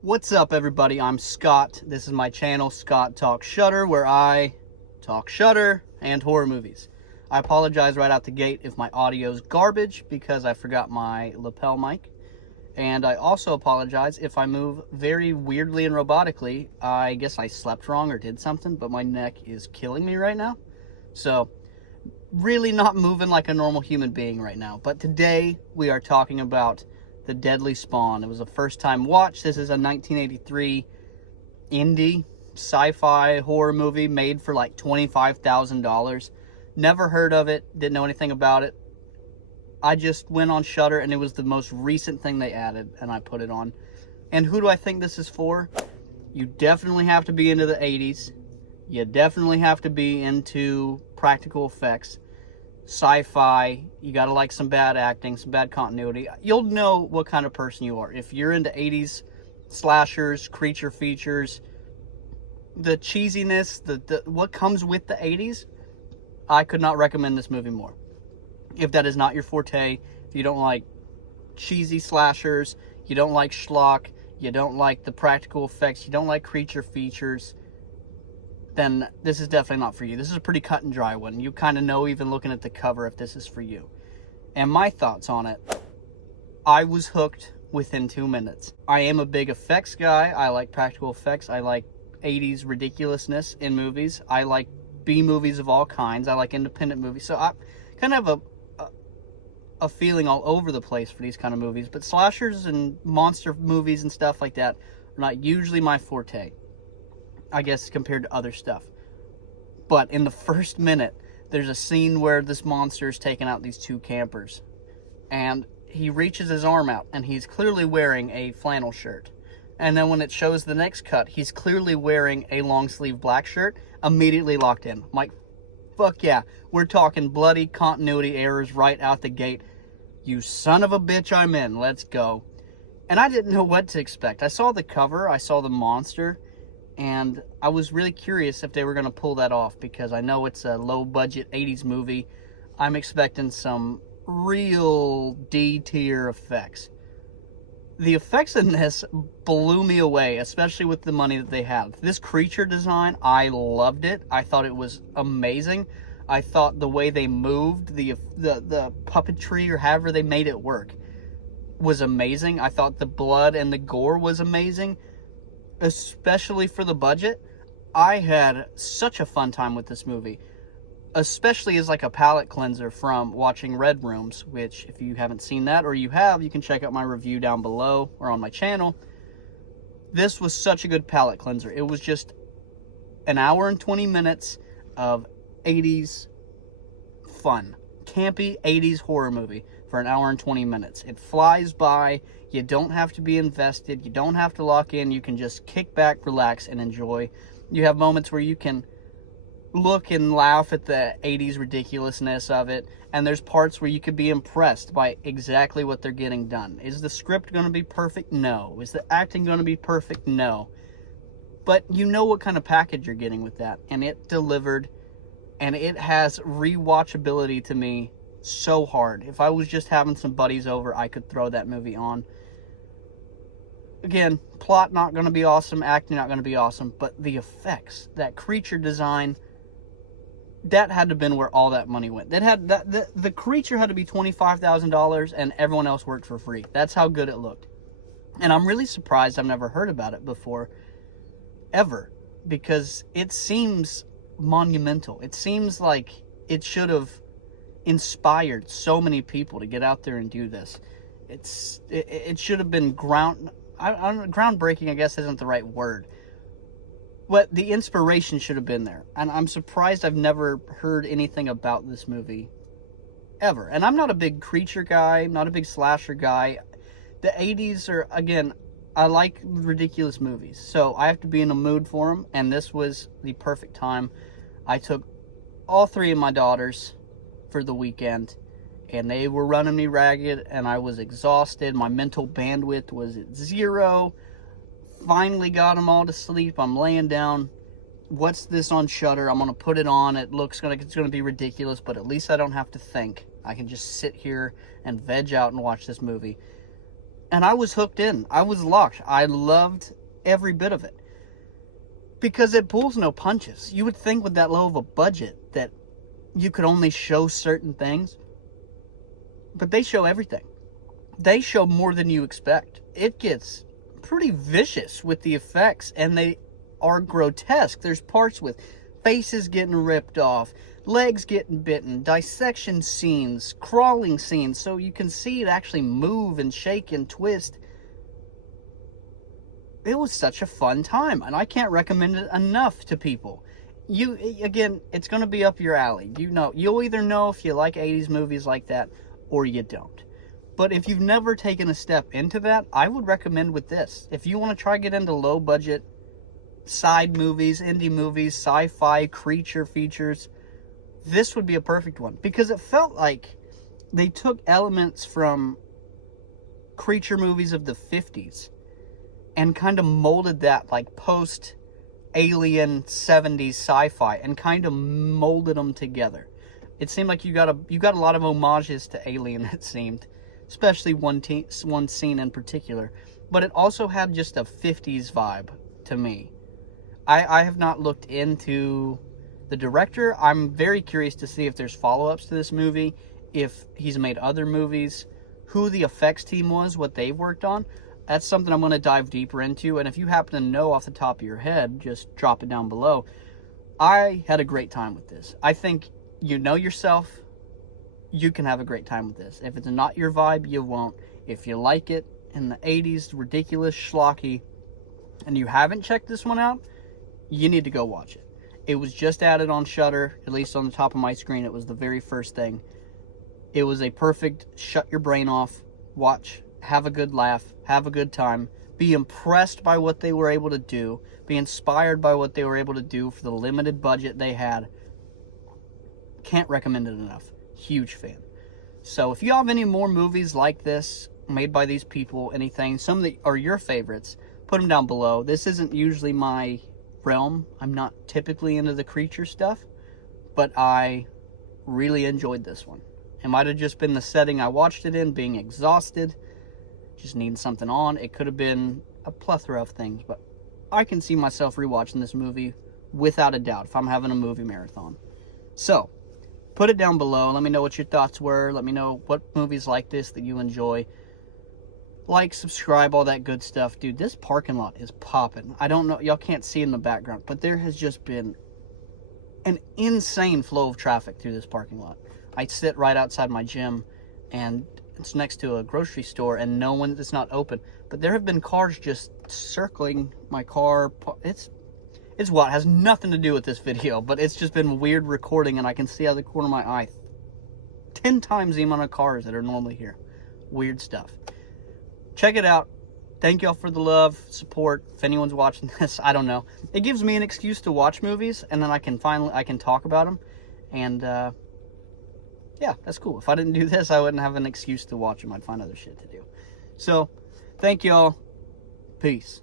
What's up, everybody? I'm Scott. This is my channel, Scott Talks Shudder, where I talk Shudder and horror movies. I apologize right out the gate if my audio's garbage because I forgot my lapel mic. And I also apologize if I move very weirdly and robotically. I guess I slept wrong or did something, but my neck is killing me right now. So, really not moving like a normal human being right now. But today, we are talking about The Deadly Spawn. It was a first-time watch. This is a 1983 indie sci-fi horror movie made for like $25,000. Never heard of it, didn't know anything about it. I just went on Shudder and it was the most recent thing they added and I put it on. And who do I think this is for? You definitely have to be into the 80s. You definitely have to be into practical effects. Sci-fi, you gotta like some bad acting, some bad continuity. You'll know what kind of person you are. If you're into 80s slashers, creature features, the cheesiness, the what comes with the 80s, I could not recommend this movie more. If that is not your forte, if you don't like cheesy slashers, you don't like schlock, you don't like the practical effects, you don't like creature features, then this is definitely not for you. This is a pretty cut and dry one. You kind of know even looking at the cover if this is for you. And my thoughts on it, I was hooked within 2 minutes. I am a big effects guy. I like practical effects. I like 80s ridiculousness in movies. I like B movies of all kinds. I like independent movies. So I kind of have a feeling all over the place for these kind of movies. But slashers and monster movies and stuff like that are not usually my forte, I guess, compared to other stuff. But in the first minute, there's a scene where this monster is taking out these two campers. And he reaches his arm out, and he's clearly wearing a flannel shirt. And then when it shows the next cut, he's clearly wearing a long-sleeve black shirt. Immediately locked in. I'm like, fuck yeah. We're talking bloody continuity errors right out the gate. You son of a bitch, I'm in. Let's go. And I didn't know what to expect. I saw the cover. I saw the monster. And I was really curious if they were going to pull that off because I know it's a low-budget 80s movie. I'm expecting some real D-tier effects. The effects in this blew me away, especially with the money that they had. This creature design, I loved it. I thought it was amazing. I thought the way they moved, the puppetry or however they made it work was amazing. I thought the blood and the gore was amazing. Especially for the budget, I had such a fun time with this movie. Especially as like a palate cleanser from watching Red Rooms, which if you haven't seen that, or you have, you can check out my review down below or on my channel. This was such a good palate cleanser. It was just an hour and 20 minutes of 80s fun. Campy 80s horror movie for an hour and 20 minutes. It flies by. You don't have to be invested. You don't have to lock in. You can just kick back, relax, and enjoy. You have moments where you can look and laugh at the 80s ridiculousness of it. And there's parts where you could be impressed by exactly what they're getting done. Is the script going to be perfect? No. Is the acting going to be perfect? No. But you know what kind of package you're getting with that. And it delivered. And it has rewatchability to me so hard. If I was just having some buddies over, I could throw that movie on. Again, plot not going to be awesome, acting not going to be awesome, but the effects, that creature design, that had to have been where all that money went. The creature had to be $25,000 and everyone else worked for free. That's how good it looked. And I'm really surprised I've never heard about it before, ever, because it seems monumental. It seems like it should have inspired so many people to get out there and do this. It should have been groundbreaking, I guess isn't the right word, but the inspiration should have been there. And I'm surprised I've never heard anything about this movie ever. And I'm not a big creature guy, not a big slasher guy. The 80s are, again, I like ridiculous movies, so I have to be in a mood for them, and this was the perfect time. I took all three of my daughters for the weekend, and they were running me ragged, and I was exhausted. My mental bandwidth was at zero. Finally got them all to sleep. I'm laying down. What's this on Shudder? I'm going to put it on. It looks like it's going to be ridiculous, but at least I don't have to think. I can just sit here and veg out and watch this movie. And I was hooked in. I was locked. I loved every bit of it. Because it pulls no punches. You would think with that low of a budget that you could only show certain things. But they show everything. They show more than you expect. It gets pretty vicious with the effects, and they are grotesque. There's parts with faces getting ripped off, legs getting bitten, dissection scenes, crawling scenes, so you can see it actually move and shake and twist. It was such a fun time, and I can't recommend it enough to people. Again, it's going to be up your alley. You'll either know if you like 80s movies like that or you don't. But if you've never taken a step into that, I would recommend with this. If you want to try to get into low budget side movies, indie movies, sci-fi, creature features, this would be a perfect one. Because it felt like they took elements from creature movies of the 50s and kind of molded that like post-alien 70s sci-fi and kind of molded them together. It seemed like you got a lot of homages to Alien, it seemed. Especially one scene in particular. But it also had just a 50s vibe to me. I have not looked into the director. I'm very curious to see if there's follow-ups to this movie, if he's made other movies, who the effects team was, what they've worked on. That's something I'm going to dive deeper into. And if you happen to know off the top of your head, just drop it down below. I had a great time with this. I think you know yourself. You can have a great time with this. If it's not your vibe, you won't. If you like it in the 80s, ridiculous, schlocky, and you haven't checked this one out, you need to go watch it. It was just added on Shudder, at least on the top of my screen. It was the very first thing. It was a perfect shut your brain off, watch, have a good laugh, have a good time, be impressed by what they were able to do, be inspired by what they were able to do for the limited budget they had. Can't recommend it enough. Huge fan. So if you have any more movies like this made by these people, anything, some that are your favorites, put them down below. This isn't usually my realm. I'm not typically into the creature stuff, but I really enjoyed this one. It might have just been the setting I watched it in, being exhausted, just needing something on. It could have been a plethora of things, but I can see myself rewatching this movie without a doubt if I'm having a movie marathon. So put it down below. Let me know what your thoughts were. Let me know what movies like this that you enjoy. Like, subscribe, all that good stuff. Dude, this parking lot is popping. I don't know. Y'all can't see in the background, but there has just been an insane flow of traffic through this parking lot. I sit right outside my gym, and it's next to a grocery store, and it's not open. But there have been cars just circling my car. It's what has nothing to do with this video, but it's just been weird recording, and I can see out of the corner of my eye 10 times the amount of cars that are normally here. Weird stuff. Check it out. Thank y'all for the love, support. If anyone's watching this, I don't know. It gives me an excuse to watch movies, and then I can talk about them. And yeah, that's cool. If I didn't do this, I wouldn't have an excuse to watch them. I'd find other shit to do. So, thank y'all. Peace.